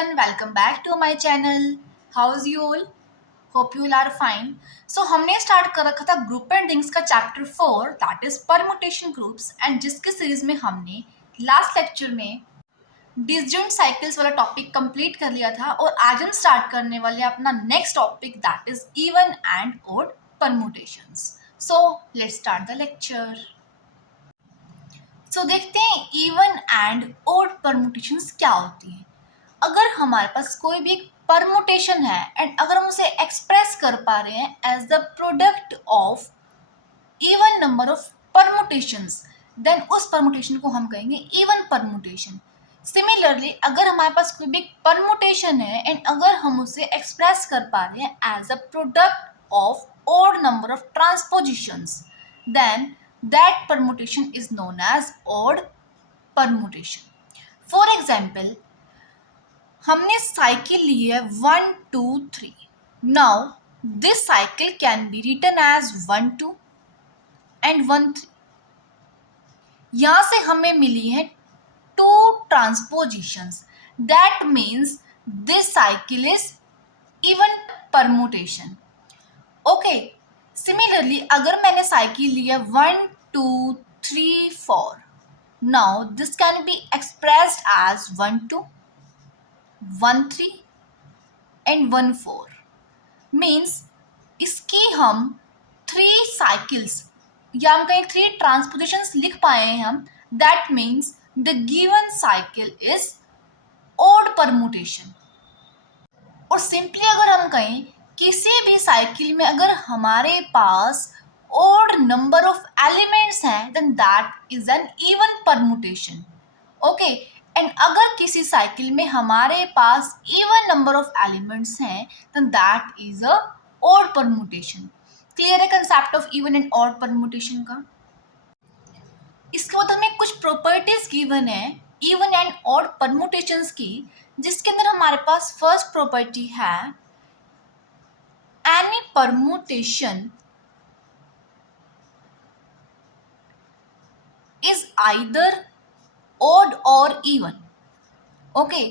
everyone, welcome back to my channel. How's you all? Hope you all are fine. So हमने start कर रखा था group and rings का chapter 4 that is permutation groups and जिसके series में हमने last lecture में disjoint cycles वाला टॉपिक कंप्लीट कर लिया था और आज हम स्टार्ट करने वाले अपना next topic that is even and odd permutations. So let's start the lecture. So देखते हैं इवन एंड ऑड परमुटेशंस क्या होती हैं. अगर हमारे पास कोई भी परमुटेशन है एंड अगर हम उसे एक्सप्रेस कर पा रहे हैं as the product of even number of permutations, then उस परमुटेशन को हम कहेंगे इवन परमुटेशन. सिमिलरली अगर हमारे पास कोई भी परमुटेशन है एंड अगर हम उसे एक्सप्रेस कर पा रहे हैं as a product of odd number of transpositions, then that permutation is known as odd permutation. For example, हमने साइकिल ली है 1 2 3. Now this cycle can be written as 1 2 and 1 3. यहां से हमें मिली है 2 transpositions. That means this cycle is even permutation. Okay, similarly अगर मैंने साइकिल ली है 1 2 3 4, now this can be expressed as 1 2 1 3 and 1 4. Means इसकी हम 3 साइकिल्स या हम कहीं 3 ट्रांसपोजिशंस लिख पाए हैं हम. That means the given cycle is odd permutation. और सिंपली अगर हम कहें किसी भी साइकिल में अगर हमारे पास ऑड नंबर ऑफ एलिमेंट्स हैं then that is an even permutation. Okay, and अगर किसी साइकिल में हमारे पास इवन नंबर ऑफ एलिमेंट्स हैं then that is a odd permutation. Clear है concept of even and odd permutation का. इसके बाद हमें कुछ प्रॉपर्टीज गिवन है इवन एंड ऑड परमुटेशंस की, जिसके अंदर हमारे पास फर्स्ट प्रॉपर्टी है any permutation is either odd or even. Okay,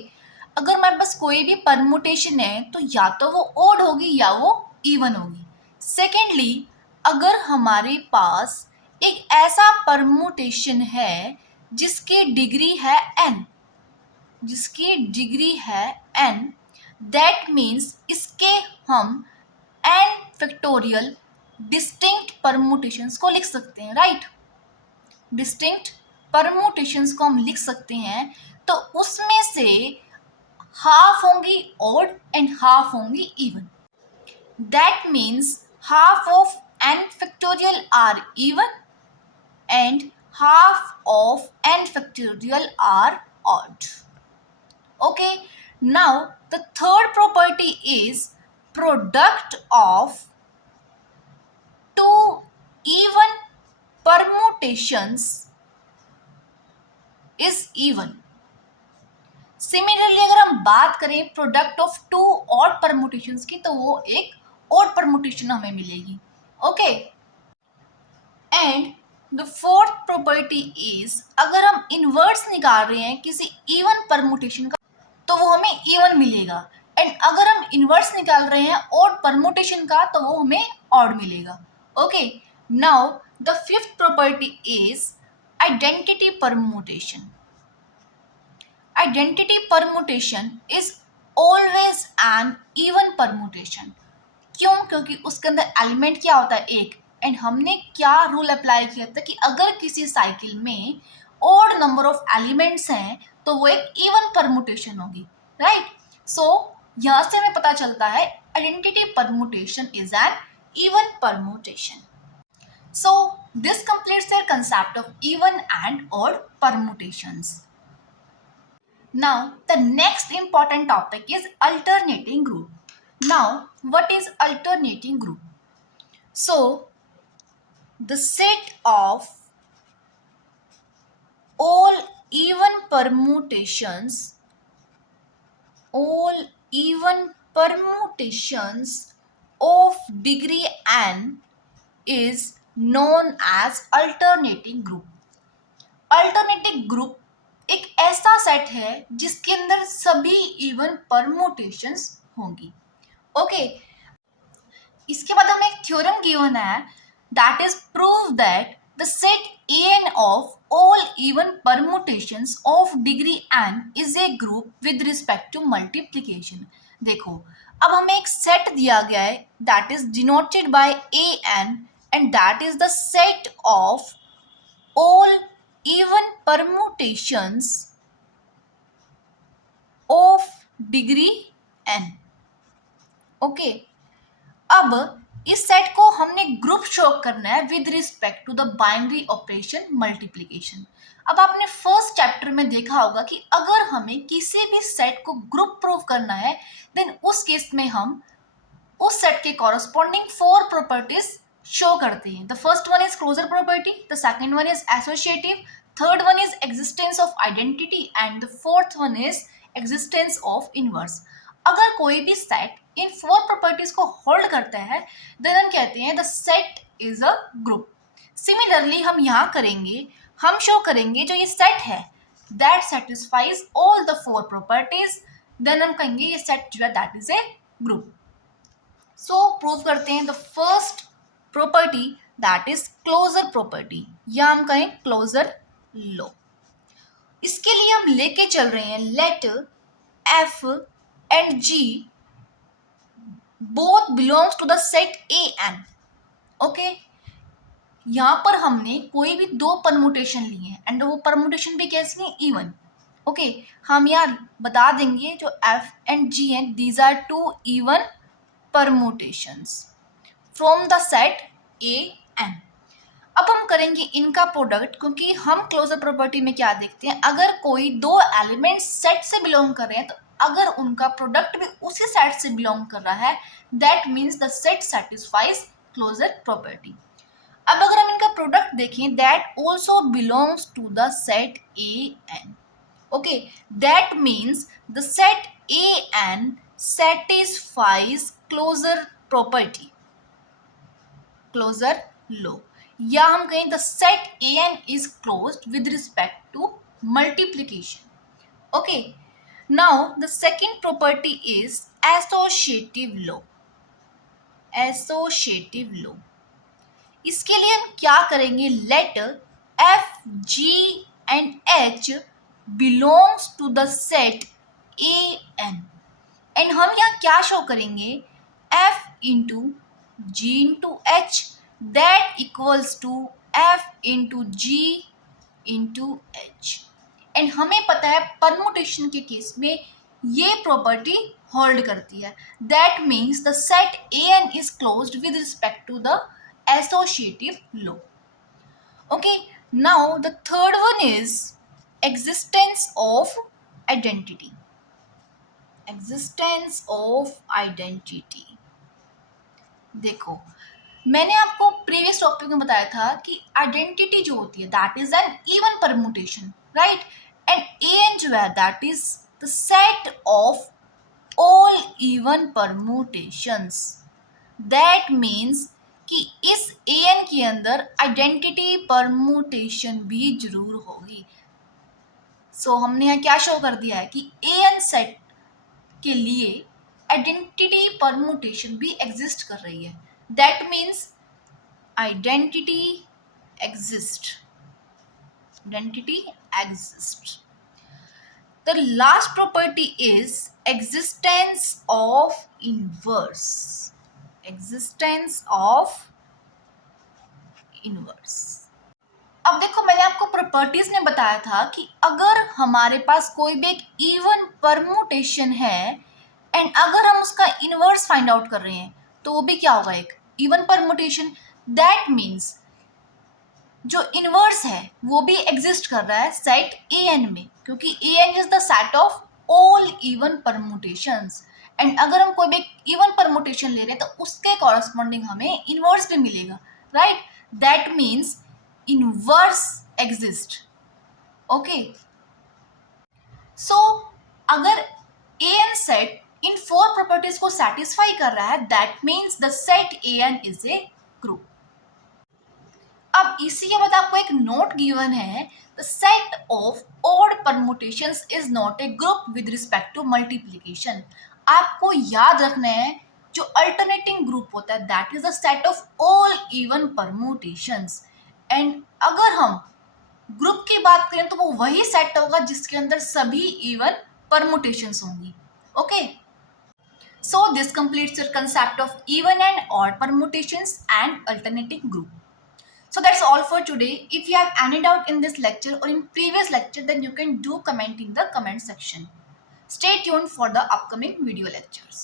अगर हमारे पास कोई भी परमुटेशन है तो या तो वो odd होगी या वो even होगी. सेकेंडली अगर हमारे पास एक ऐसा परमुटेशन है जिसकी डिग्री है n, दैट मीन्स इसके हम n फैक्टोरियल डिस्टिंक्ट परमुटेशंस को लिख सकते हैं. राइट, डिस्टिंक्ट परमुटेशंस को हम लिख सकते हैं. तो उसमें से हाफ होंगी ऑड एंड हाफ होंगी even. That means half of n factorial are even and half of n factorial are odd. Okay, now the third property is product of two even permutations is even. Similarly अगर हम बात करें product of two odd permutations की तो वो एक odd permutation हमें मिलेगी. Okay, and the fourth property is अगर हम inverse निकाल रहे हैं किसी even permutation का तो वो हमें even मिलेगा. एंड अगर हम इनवर्स निकाल रहे हैं ऑड परमुटेशन का तो वो हमें ऑड मिलेगा. Okay, now the fifth property is identity permutation. Identity permutation is always an even permutation. क्यों? क्योंकि उसके अंदर एलिमेंट क्या होता है? एक. एंड हमने क्या रूल अप्लाई किया था कि अगर किसी साइकिल में ऑड नंबर ऑफ एलिमेंट्स हैं तो वो एक इवन परमुटेशन होगी. राइट, सो यहां से हमें पता चलता है identity permutation is an even permutation. So this completes the concept of even and odd permutations. Now the next important topic is alternating group. Now what is alternating group? So the set of all even permutations of degree n is known as alternating group. Alternating group एक ऐसा set है जिसके अंदर सभी even permutations होंगी। Okay, इसके बाद हमें एक थ्योरम गिवन है that is prove that the set an of all even permutations of degree n is a group with respect to multiplication। देखो, अब हमें एक सेट दिया गया है that is denoted by an and that is the set of all even permutations of degree n। Okay, अब इस set को हमने ग्रुप शो करना है with respect to the binary operation multiplication. अब आपने फर्स्ट चैप्टर में देखा होगा कि अगर हमें किसी भी सेट को ग्रुप प्रूव करना है देन उस केस में हम उस सेट के कॉरस्पॉन्डिंग 4 प्रॉपर्टीज शो करते हैं। The first one is closure property, the second one is associative, third one is existence of identity and the fourth one is existence of inverse. अगर कोई भी सेट इन 4 प्रॉपर्टीज को hold करता है then हम कहते हैं the set is a group. Similarly हम यहाँ करेंगे, हम शो करेंगे जो ये सेट है that satisfies all the 4 properties, then हम कहेंगे ये सेट जो है that is a group. So prove करते हैं the first property that is closure property, या हम कहें क्लोजर लॉ। इसके लिए हम लेके चल रहे हैं let F and G both belongs to the set A N. Okay, यहां पर हमने कोई भी 2 परमुटेशन लिए हैं एंड वो परमुटेशन भी कैसी है, इवन। ओके, हम यार बता देंगे जो एफ एंड जी हैं these are 2 even permutations from the set A N. अब हम करेंगे इनका प्रोडक्ट, क्योंकि हम क्लोजर प्रॉपर्टी में क्या देखते हैं, अगर कोई 2 एलिमेंट्स सेट से बिलोंग कर रहे हैं तो अगर उनका प्रोडक्ट भी उसी सेट से बिलोंग कर रहा है that means the set satisfies closure property. अब अगर हम इनका प्रोडक्ट देखें that also belongs to the set A N. Okay, that means the set A N satisfies closure property, closure law, या हम कहें the set A N is closed with respect to multiplication. Okay, now the second property is associative law। associative law, इसके लिए हम क्या करेंगे, let F G and H belongs to the set A N and हम यहाँ क्या show करेंगे, F into G into H that equals to F into G into H. And हमें पता है परमुटेशन के केस में ये प्रॉपर्टी होल्ड करती है, that means the set A N is closed with respect to the associative law. Okay, now the third one is existence of identity. Existence of identity, देखो मैंने आपको प्रीवियस टॉपिक में बताया था कि आइडेंटिटी जो होती है that is an even permutation, right, and A N जो है that is the set of all even permutations. That means कि इस ए एन के अंदर आइडेंटिटी परमुटेशन भी जरूर होगी। सो हमने यहाँ क्या शो कर दिया है कि ए एन सेट के लिए आइडेंटिटी परमुटेशन भी एग्जिस्ट कर रही है, that means identity exist, identity exists। The last property is existence of inverse। existence of inverse। अब देखो मैंने आपको प्रॉपर्टीज में बताया था कि अगर हमारे पास कोई भी एक इवन परमुटेशन है एंड अगर हम उसका इनवर्स फाइंड आउट कर रहे हैं तो वो भी क्या होगा, एक इवन परमुटेशन। दैट मीन्स जो इनवर्स है वो भी एग्जिस्ट कर रहा है सेट ए एन में, क्योंकि A N is the set of all even permutations and अगर हम कोई भी इवन परमुटेशन ले रहे हैं तो उसके कॉरस्पॉन्डिंग हमें इनवर्स भी मिलेगा, right, that means inverse exist. Okay, so अगर ए एन सेट इन 4 प्रॉपर्टीज को सेटिस्फाई कर रहा है that means the set A N is a group. अब अब इसी के बाद आपको एक नोट गिवन है, the set of odd permutations is not a group with respect to multiplication. आपको याद रखना है जो अल्टरनेटिंग ग्रुप होता है that is the set of all even permutations. And अगर हम ग्रुप की बात करें तो वो वही सेट होगा जिसके अंदर सभी इवन परमुटेशंस होंगी। Okay, so this completes your concept of even and odd permutations and alternating group. So that's all for today. If you have any doubt in this lecture or in previous lecture, then you can do comment in the comment section. Stay tuned for the upcoming video lectures.